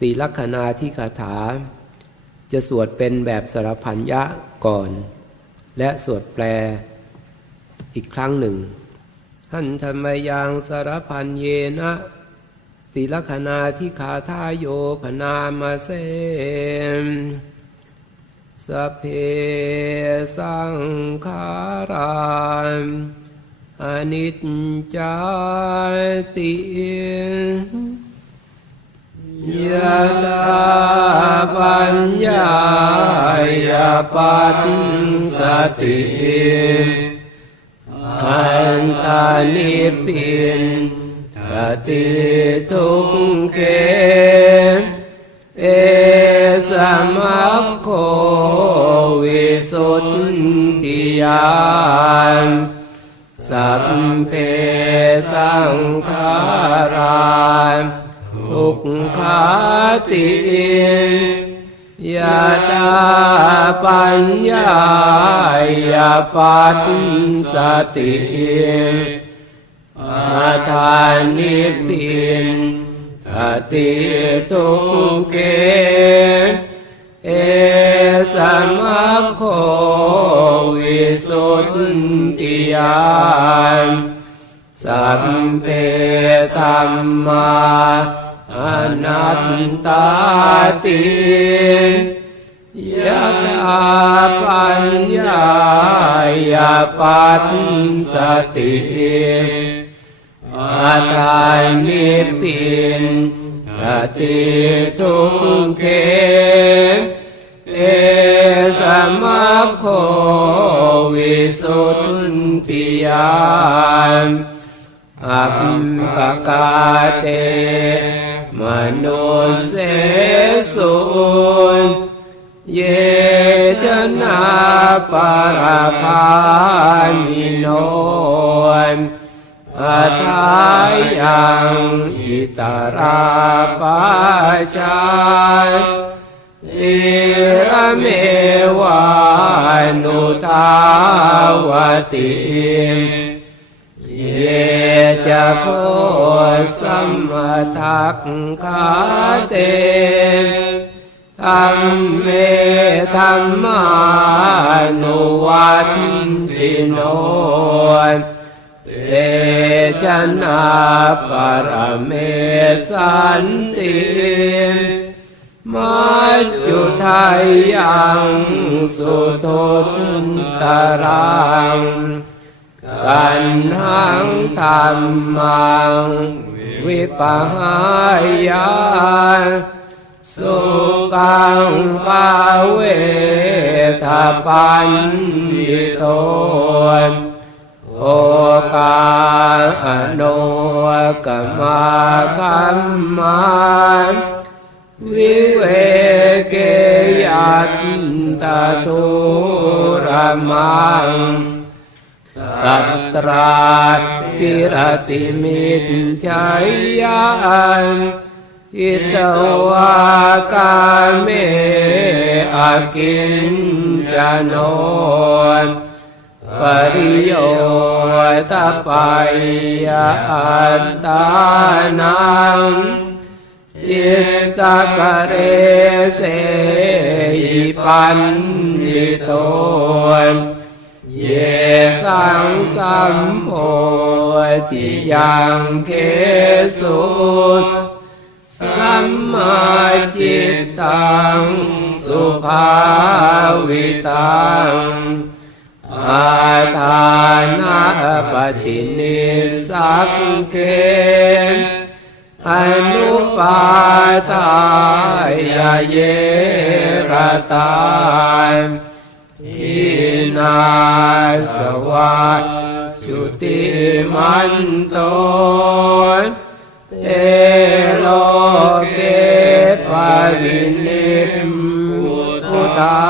ตีลักษณาที่คาถา จะสวดเป็นแบบสารพันยะก่อน และสวดแปลอีกครั้งหนึ่ง หันธรรมยังสารพันเยนะติลักษณาที่คาทาโยพนามาเสมสเพสังขารามอนิจจติ ยตาปัญญายาปัสสติอันตานิปินกติทุกเกเอสมัคโควิสุทธิยานสัพเพสังขารา ทุกขาติยะตาปัญญายาปัสสติอาทานิพินอติทุกเกเอสมัคโควิสุทธิยานสัพเพธรรมา อนัตตาติยะตาปัญญายาปัสสติอาทานนิพินติทุกเขเอสมัคโควิสุทธิยานอัปปกาเต มนุเสสุนเยชนะปาราคามิโนนอัทายังอิตาราปาชาอิระเมวานุทาวติ เยจะโคสัมมาทักขาเตธรรมเมธรรมานุวัตติโนเตชนะปรเมสันติมัจจุไทยยังสุทุตตรัง กันหังธรรมัง วิปหายาสุกังปาเวทปันยิโตนโอกาโนกมาคัมมันวิเวเกยัตตตุระมัง ตัตราปิรติมิตชัยยันอิตวากาเมอากินจโนนปริโยตปายอัตตานังจิตตะกะเรเสหิปันลิโตเย สังสัมโพธิยังเคสุตสัมมาจิตตังสุภาวิตังอาทานาปฏินิสักเกอนุปาทายเยระตายทิ นาสวะจุติมันโตเตโลเกปวินิพุตาติ